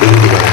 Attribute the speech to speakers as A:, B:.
A: Thank you.